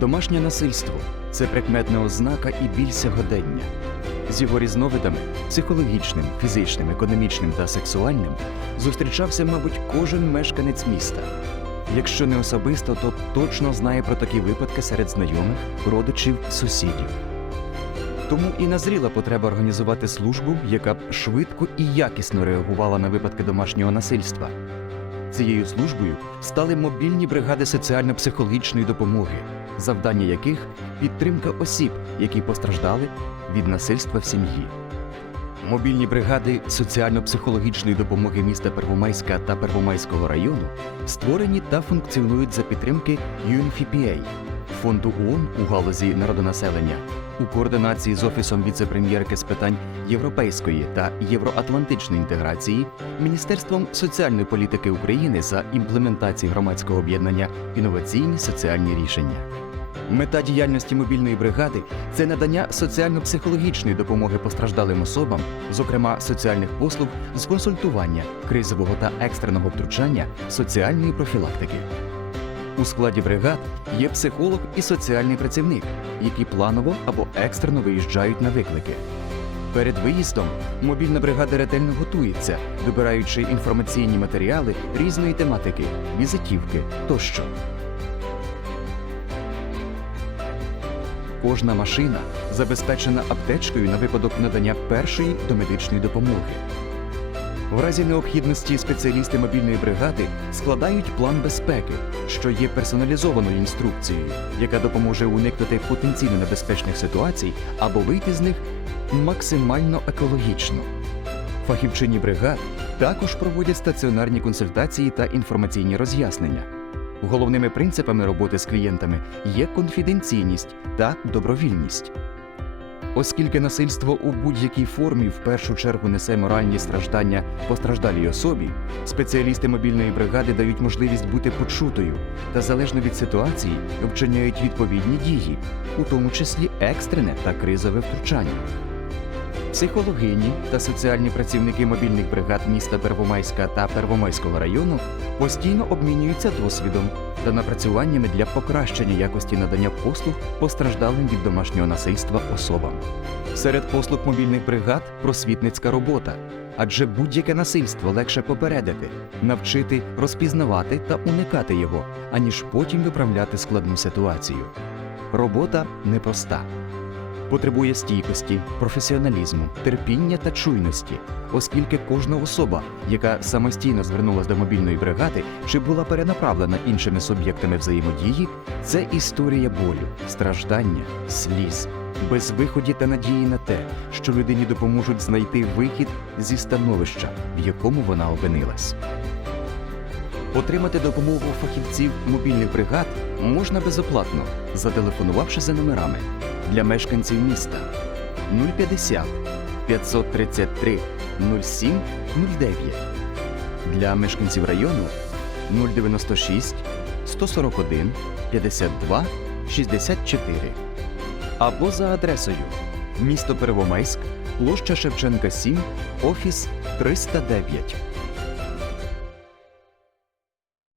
Домашнє насильство це прикметна ознака і біль сьогодення. З його різновидами психологічним, фізичним, економічним та сексуальним зустрічався, мабуть, кожен мешканець міста. Якщо не особисто, то точно знає про такі випадки серед знайомих, родичів, сусідів. Тому і назріла потреба організувати службу, яка б швидко і якісно реагувала на випадки домашнього насильства. Цією службою стали мобільні бригади соціально-психологічної допомоги, завдання яких підтримка осіб, які постраждали від насильства в сім'ї. Мобільні бригади соціально-психологічної допомоги міста Первомайська та Первомайського району створені та функціонують за підтримки UNFPA – фонду ООН у галузі народонаселення у координації з офісом віце-прем'єрки з питань європейської та євроатлантичної інтеграції, Міністерством соціальної політики України за імплементації громадського об'єднання інноваційні соціальні рішення. Мета діяльності мобільної бригади це надання соціально-психологічної допомоги постраждалим особам, зокрема соціальних послуг з консультування, кризового та екстреного втручання, соціальної профілактики. У складі бригад є психолог і соціальний працівник, які планово або екстрено виїжджають на виклики. Перед виїздом мобільна бригада ретельно готується, вибираючи інформаційні матеріали різної тематики, візитівки тощо. Кожна машина забезпечена аптечкою на випадок надання першої домедичної допомоги. В разі необхідності спеціалісти мобільної бригади складають план безпеки, що є персоналізованою інструкцією, яка допоможе уникнути потенційно небезпечних ситуацій або вийти з них максимально екологічно. Фахівчині бригад також проводять стаціонарні консультації та інформаційні роз'яснення. Головними принципами роботи з клієнтами є конфіденційність та добровільність. Оскільки насильство у будь-якій формі в першу чергу несе моральні страждання постраждалій особі, спеціалісти мобільної бригади дають можливість бути почутою та залежно від ситуації вчиняють відповідні дії, у тому числі екстрене та кризове втручання. Психологині та соціальні працівники мобільних бригад міста Первомайська та Первомайського району постійно обмінюються досвідом та напрацюваннями для покращення якості надання послуг постраждалим від домашнього насильства особам. Серед послуг мобільних бригад просвітницька робота, адже будь-яке насильство легше попередити, навчити розпізнавати та уникати його, аніж потім виправляти складну ситуацію. Робота непроста. Потребує стійкості, професіоналізму, терпіння та чуйності, оскільки кожна особа, яка самостійно звернулася до мобільної бригади чи була перенаправлена іншими суб'єктами взаємодії, це історія болю, страждання, сліз, безвиході та надії на те, що людині допоможуть знайти вихід зі становища, в якому вона опинилась. Отримати допомогу фахівців мобільних бригад можна безоплатно, зателефонувавши за номерами для мешканців міста. 050 533 07 09, для мешканців району 096 141 52 64 або за адресою місто Первомайськ, площа Шевченка 7, офіс 309.